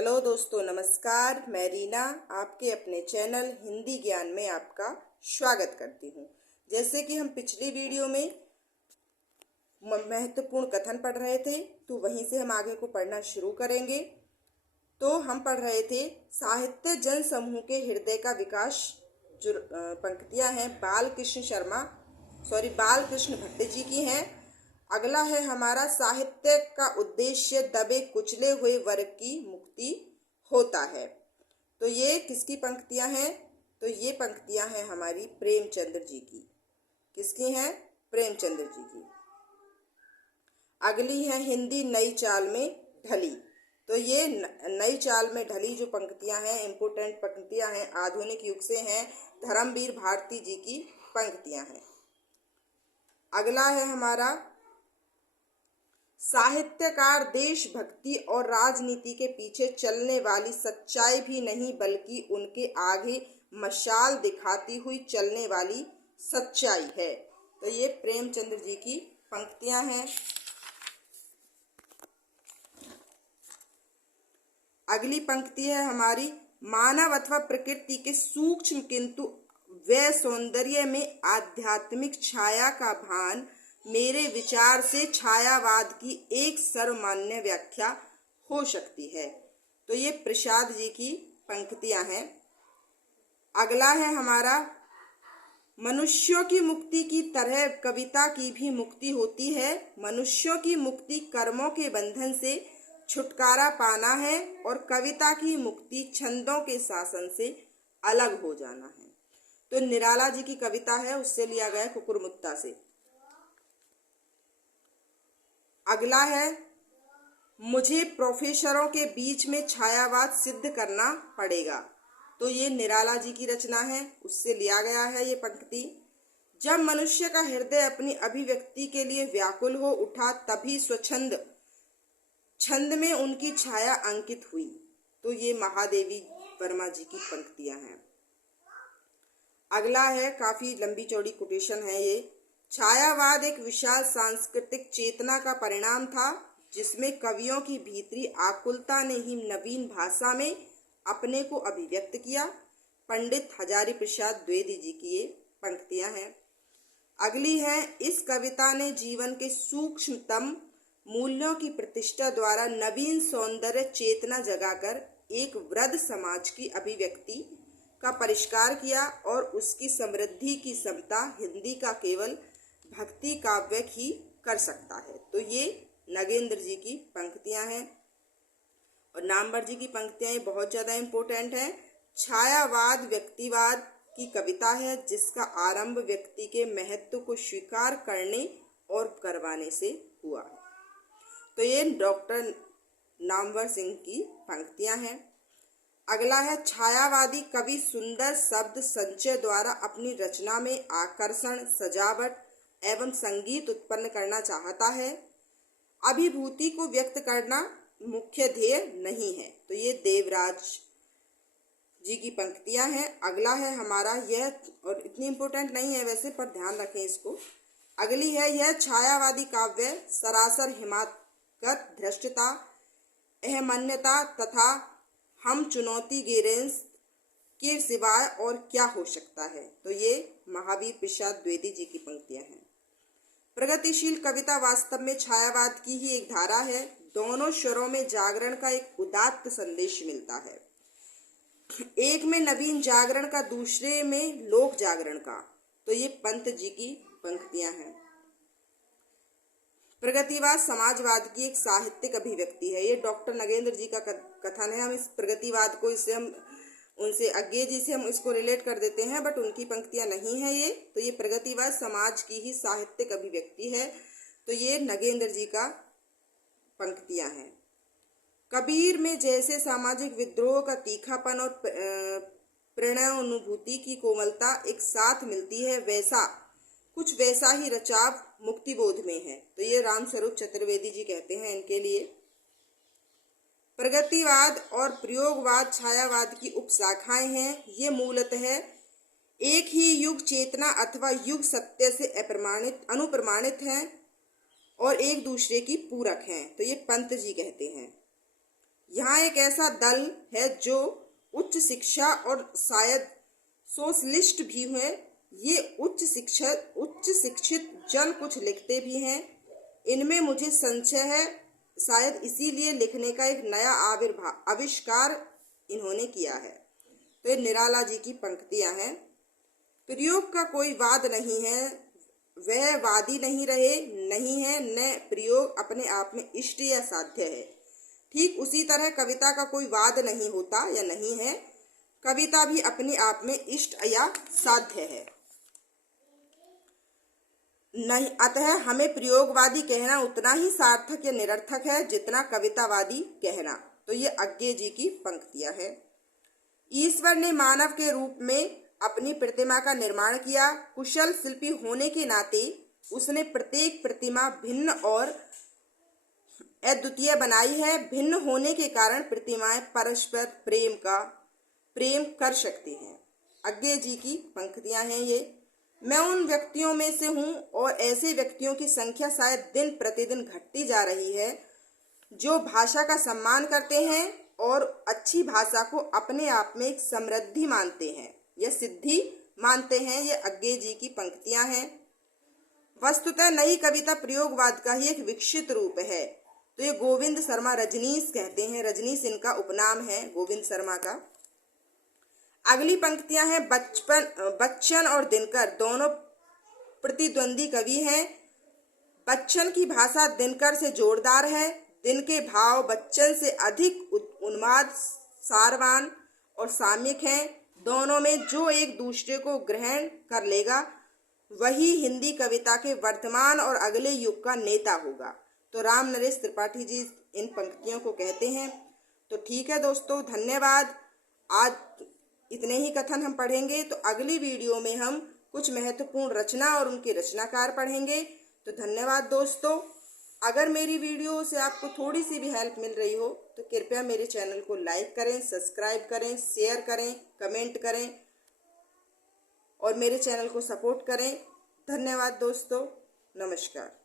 Hello दोस्तों, नमस्कार। मैं रीना आपके अपने चैनल हिंदी ज्ञान में आपका स्वागत करती हूँ। जैसे कि हम पिछली वीडियो में महत्वपूर्ण कथन पढ़ रहे थे, तो वहीं से हम आगे को पढ़ना शुरू करेंगे। तो हम पढ़ रहे थे साहित्य जन समूह के हृदय का विकास। जो पंक्तियां हैं बाल कृष्ण भट्ट जी की हैं। अगला है हमारा साहित्य का उद्देश्य दबे कुचले हुए वर्ग की मुक्ति होता है। तो ये किसकी पंक्तियां हैं? तो ये पंक्तियां हैं हमारी प्रेमचंद्र जी की। किसकी हैं? प्रेमचंद्र जी की। अगली है हिंदी नई चाल में ढली। तो ये नई चाल में ढली जो पंक्तियां हैं, इम्पोर्टेंट पंक्तियां हैं, आधुनिक युग से हैं, धर्मवीर भारती जी की पंक्तियां हैं। अगला है हमारा साहित्यकार देशभक्ति और राजनीति के पीछे चलने वाली सच्चाई भी नहीं बल्कि उनके आगे मशाल दिखाती हुई चलने वाली सच्चाई है। तो ये प्रेमचंद्र जी की पंक्तियां हैं। अगली पंक्ति है हमारी मानव अथवा प्रकृति के सूक्ष्म किंतु वे सौंदर्य में आध्यात्मिक छाया का भान मेरे विचार से छायावाद की एक सर्वमान्य व्याख्या हो सकती है। तो ये प्रसाद जी की पंक्तियां हैं। अगला है हमारा मनुष्यों की मुक्ति की तरह कविता की भी मुक्ति होती है। मनुष्यों की मुक्ति कर्मों के बंधन से छुटकारा पाना है और कविता की मुक्ति छंदों के शासन से अलग हो जाना है। तो निराला जी की कविता है, उससे लिया गया कुकुरमुत्ता से। अगला है मुझे प्रोफेसरों के बीच में छायावाद सिद्ध करना पड़ेगा। तो ये निराला जी की रचना है, उससे लिया गया है ये पंक्ति। जब मनुष्य का हृदय अपनी अभिव्यक्ति के लिए व्याकुल हो उठा तभी स्वच्छंद छंद में उनकी छाया अंकित हुई। तो ये महादेवी वर्मा जी की पंक्तियां हैं। अगला है, काफी लंबी चौड़ी कोटेशन है ये। छायावाद एक विशाल सांस्कृतिक चेतना का परिणाम था जिसमें कवियों की भीतरी आकुलता ने ही नवीन भाषा में अपने को अभिव्यक्त किया। पंडित हजारी प्रसाद द्विवेदी जी की ये पंक्तियां हैं। अगली है इस कविता ने जीवन के सूक्ष्मतम मूल्यों की प्रतिष्ठा द्वारा नवीन सौंदर्य चेतना जगाकर एक वृद्ध समाज की अभिव्यक्ति का परिष्कार किया और उसकी समृद्धि की क्षमता हिंदी का केवल भक्ति काव्य ही कर सकता है। तो ये नगेंद्र जी की पंक्तियां हैं। और नामवर जी की पंक्तियां बहुत ज्यादा इम्पोर्टेंट है। छायावाद व्यक्तिवाद की कविता है जिसका आरंभ व्यक्ति के महत्व को स्वीकार करने और करवाने से हुआ। तो ये डॉक्टर नामवर सिंह की पंक्तियां हैं। अगला है छायावादी कवि सुंदर शब्द संचय द्वारा अपनी रचना में आकर्षण, सजावट एवं संगीत उत्पन्न करना चाहता है। अभिभूति को व्यक्त करना मुख्य ध्येय नहीं है। तो ये देवराज जी की पंक्तियां हैं। अगला है हमारा यह, और इतनी इम्पोर्टेंट नहीं है वैसे, पर ध्यान रखें इसको। अगली है यह छायावादी काव्य सरासर हिमाकत, धृष्टता, अहमन्यता तथा हम चुनौती गेरेंस के सिवाय और क्या हो सकता है। तो ये महावीर प्रसाद द्विवेदी जी की पंक्तियां हैं। प्रगतिशील कविता वास्तव में छायावाद की ही एक धारा है। दोनों स्वरों में जागरण का एक उदात्त संदेश मिलता है। एक में नवीन जागरण का, दूसरे में लोक जागरण का। तो ये पंत जी की पंक्तियां हैं। प्रगतिवाद समाजवाद की एक साहित्यिक अभिव्यक्ति है। ये डॉक्टर नगेंद्र जी का कथन है। हम इस प्रगतिवाद को उनसे अज्ञे जी से हम इसको रिलेट कर देते हैं, बट उनकी पंक्तियां नहीं है ये। तो ये प्रगतिवाद समाज की ही साहित्यिक अभिव्यक्ति है। तो ये नगेंद्र जी का पंक्तियां हैं। कबीर में जैसे सामाजिक विद्रोह का तीखापन और प्रणयानुभूति की कोमलता एक साथ मिलती है, वैसा ही रचाव मुक्तिबोध में है। तो ये रामस्वरूप चतुर्वेदी जी कहते हैं इनके लिए। प्रगतिवाद और प्रयोगवाद छायावाद की उपशाखाएं हैं। ये मूलतः एक ही युग चेतना अथवा युग सत्य से अनुप्रमाणित हैं और एक दूसरे की पूरक हैं। तो ये पंत जी कहते हैं। यहाँ एक ऐसा दल है जो उच्च शिक्षा और शायद सोशलिस्ट भी है। ये उच्च शिक्षित जन कुछ लिखते भी हैं। इनमें मुझे संशय है, शायद इसीलिए लिखने का एक नया आविष्कार इन्होंने किया है। तो ये निराला जी की पंक्तियां हैं। प्रयोग का कोई वाद नहीं है, वह वादी नहीं है, न प्रयोग अपने आप में इष्ट या साध्य है। ठीक उसी तरह कविता का कोई वाद नहीं होता या नहीं है, कविता भी अपने आप में इष्ट या साध्य है नहीं। अतः हमें प्रयोगवादी कहना उतना ही सार्थक या निरर्थक है जितना कवितावादी कहना। तो ये अज्ञे जी की पंक्तियां हैं। ईश्वर ने मानव के रूप में अपनी प्रतिमा का निर्माण किया। कुशल शिल्पी होने के नाते उसने प्रत्येक प्रतिमा भिन्न और अद्वितीय बनाई है। भिन्न होने के कारण प्रतिमाएं परस्पर प्रेम कर सकती हैं। अज्ञे जी की पंक्तियां हैं ये। मैं उन व्यक्तियों में से हूँ और ऐसे व्यक्तियों की संख्या शायद दिन प्रतिदिन घटती जा रही है जो भाषा का सम्मान करते हैं और अच्छी भाषा को अपने आप में एक समृद्धि मानते हैं या सिद्धि मानते हैं। ये अज्ञे जी की पंक्तियां हैं। वस्तुतः नई कविता प्रयोगवाद का ही एक विकसित रूप है। तो ये गोविंद शर्मा रजनीश कहते हैं। रजनीश इनका उपनाम है, गोविंद शर्मा का। अगली पंक्तियां हैं। बच्चन और दिनकर दोनों प्रतिद्वंदी कवि हैं। बच्चन की भाषा दिनकर से जोरदार है। दिन के भाव बच्चन से अधिक उन्माद, सारवान और साम्यक हैं। दोनों में जो एक दूसरे को ग्रहण कर लेगा वही हिंदी कविता के वर्तमान और अगले युग का नेता होगा। तो राम नरेश त्रिपाठी जी इन पंक्तियों को कहते हैं। तो ठीक है दोस्तों, धन्यवाद। आज इतने ही कथन हम पढ़ेंगे। तो अगली वीडियो में हम कुछ महत्वपूर्ण रचना और उनके रचनाकार पढ़ेंगे। तो धन्यवाद दोस्तों। अगर मेरी वीडियो से आपको थोड़ी सी भी हेल्प मिल रही हो तो कृपया मेरे चैनल को लाइक करें, सब्सक्राइब करें, शेयर करें, कमेंट करें और मेरे चैनल को सपोर्ट करें। धन्यवाद दोस्तों, नमस्कार।